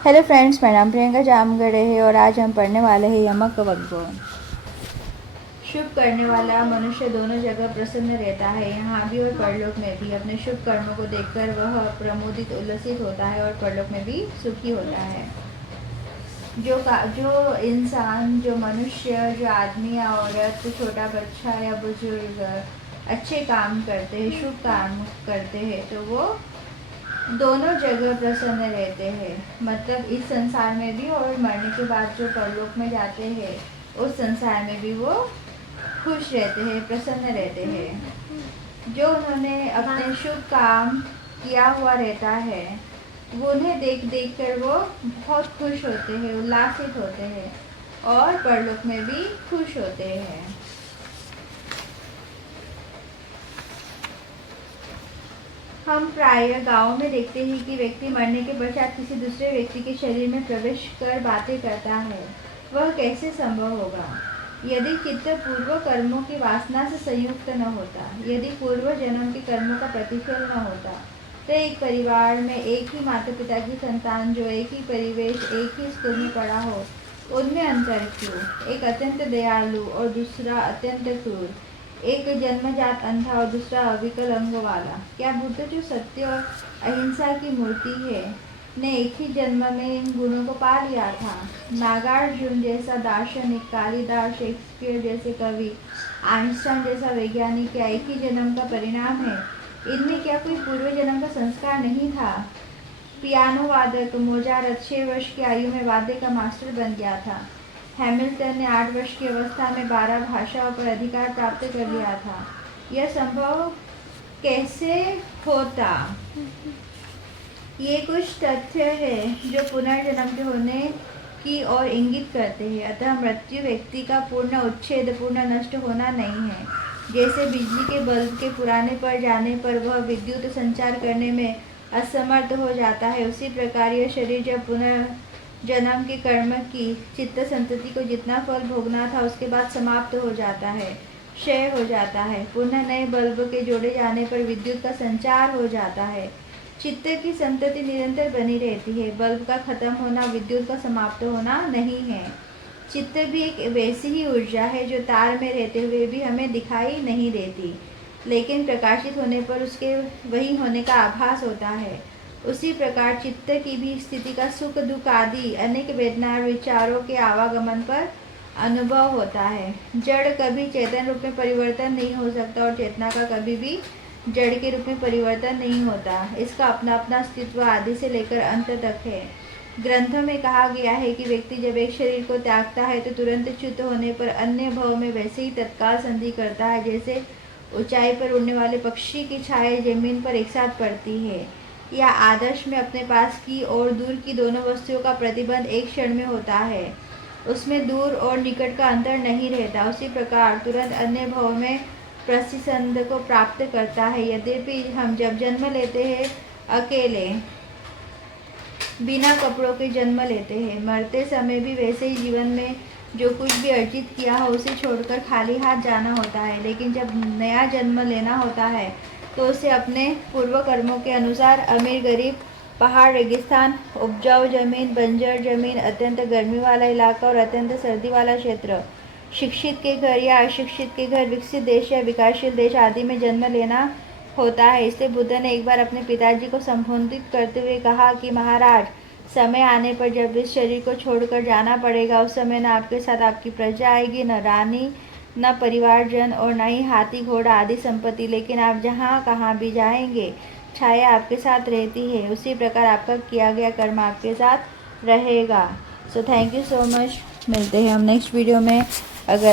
Hello friends, मेरा नाम प्रियंका जामगढ़े है और आज हम पढ़ने वाले हैं यमक वग्गोन। शुभ करने वाला मनुष्य दोनों जगह प्रसन्न रहता है, यहाँ भी और परलोक में भी। अपने शुभ कर्मों को देखकर वह प्रमोदित उल्लसित होता है और परलोक में भी सुखी होता है। जो इंसान, जो मनुष्य, जो आदमी या औरत, छोटा बच्चा या बुजुर्ग अच्छे काम करते हैं, शुभ काम करते हैं, तो वो दोनों जगह प्रसन्न रहते हैं। मतलब इस संसार में भी और मरने के बाद जो परलोक में जाते हैं उस संसार में भी वो खुश रहते हैं, प्रसन्न रहते हैं। जो उन्होंने अपने शुभ काम किया हुआ रहता है वो उन्हें देख देख कर वो बहुत खुश होते हैं, उल्लासित होते हैं और परलोक में भी खुश होते हैं। हम प्राय गाँव में देखते हैं कि व्यक्ति मरने के पश्चात किसी दूसरे व्यक्ति के शरीर में प्रवेश कर बातें करता है। वह कैसे संभव होगा? यदि चित्त पूर्व कर्मों की वासना से संयुक्त न होता, यदि पूर्व जन्म के कर्मों का प्रतिफल न होता, तो एक परिवार में एक ही माता पिता की संतान जो एक ही परिवेश, एक ही स्कूल में पढ़ा हो, उनमें अंतर क्यों? एक अत्यंत दयालु और दूसरा अत्यंत क्रूर, एक जन्मजात अंधा और दूसरा विकलांग वाला। क्या बुद्ध, जो सत्य और अहिंसा की मूर्ति है, ने एक ही जन्म में इन गुणों को पा लिया था? नागार्जुन जैसा दार्शनिक, कालिदास, शेक्सपियर जैसे कवि, आइंस्टाइन जैसा वैज्ञानिक क्या एक ही जन्म का परिणाम है? इनमें क्या कोई पूर्व जन्म का संस्कार नहीं था? पियानो वादक मोजार्ट 6 वर्ष की आयु में वाद्य का मास्टर बन गया था। हैमिल्टन ने 8 वर्ष की अवस्था में 12 भाषाओं पर अधिकार प्राप्त कर लिया था। यह संभव कैसे होता? ये कुछ तथ्य है जो पुनर्जन्म के होने की ओर इंगित करते हैं। अतः मृत्यु व्यक्ति का पूर्ण उच्छेद, पूर्ण नष्ट होना नहीं है। जैसे बिजली के बल्ब के पुराने पड़ जाने पर वह विद्युत संचार करने में असमर्थ हो जाता है, उसी प्रकार यह शरीर जब पुनर्जन्म के कर्म की चित्त संतति को जितना फल भोगना था उसके बाद समाप्त हो जाता है, क्षय हो जाता है। पुनः नए बल्ब के जोड़े जाने पर विद्युत का संचार हो जाता है। चित्त की संतति निरंतर बनी रहती है। बल्ब का खत्म होना विद्युत का समाप्त होना नहीं है। चित्त भी एक वैसी ही ऊर्जा है जो तार में रहते हुए भी हमें दिखाई नहीं देती, लेकिन प्रकाशित होने पर उसके वही होने का आभास होता है। उसी प्रकार चित्त की भी स्थिति का सुख दुख आदि अनेक वेदना और विचारों के आवागमन पर अनुभव होता है। जड़ कभी चेतन रूप में परिवर्तन नहीं हो सकता और चेतना का कभी भी जड़ के रूप में परिवर्तन नहीं होता। इसका अपना अपना अस्तित्व आदि से लेकर अंत तक है। ग्रंथों में कहा गया है कि व्यक्ति जब एक शरीर को त्यागता है तो तुरंत च्युत होने पर अन्य भव में वैसे ही तत्काल संधि करता है जैसे ऊंचाई पर उड़ने वाले पक्षी की छाया जमीन पर एक साथ पड़ती है, या आदर्श में अपने पास की और दूर की दोनों वस्तुओं का प्रतिबंध एक क्षण में होता है, उसमें दूर और निकट का अंतर नहीं रहता। उसी प्रकार तुरंत अन्य भव में प्रतिसंध को प्राप्त करता है। यद्यपि हम जब जन्म लेते हैं अकेले बिना कपड़ों के जन्म लेते हैं, मरते समय भी वैसे ही जीवन में जो कुछ भी अर्जित किया हो उसे छोड़कर खाली हाथ जाना होता है। लेकिन जब नया जन्म लेना होता है तो उसे अपने पूर्व कर्मों के अनुसार अमीर गरीब, पहाड़ रेगिस्तान, उपजाऊ जमीन, बंजर जमीन, अत्यंत गर्मी वाला इलाका और अत्यंत सर्दी वाला क्षेत्र, शिक्षित के घर या अशिक्षित के घर, विकसित देश या विकासशील देश आदि में जन्म लेना होता है। इसलिए बुद्ध ने एक बार अपने पिताजी को संबोधित करते हुए कहा कि महाराज, समय आने पर जब इस शरीर को छोड़कर जाना पड़ेगा उस समय न आपके साथ आपकी प्रजा आएगी, न रानी, न परिवारजन और न ही हाथी घोड़ा आदि संपत्ति, लेकिन आप जहाँ कहाँ भी जाएंगे छाया आपके साथ रहती है। उसी प्रकार आपका किया गया कर्म आपके साथ रहेगा। So thank you so much. मिलते हैं हम नेक्स्ट वीडियो में। अगर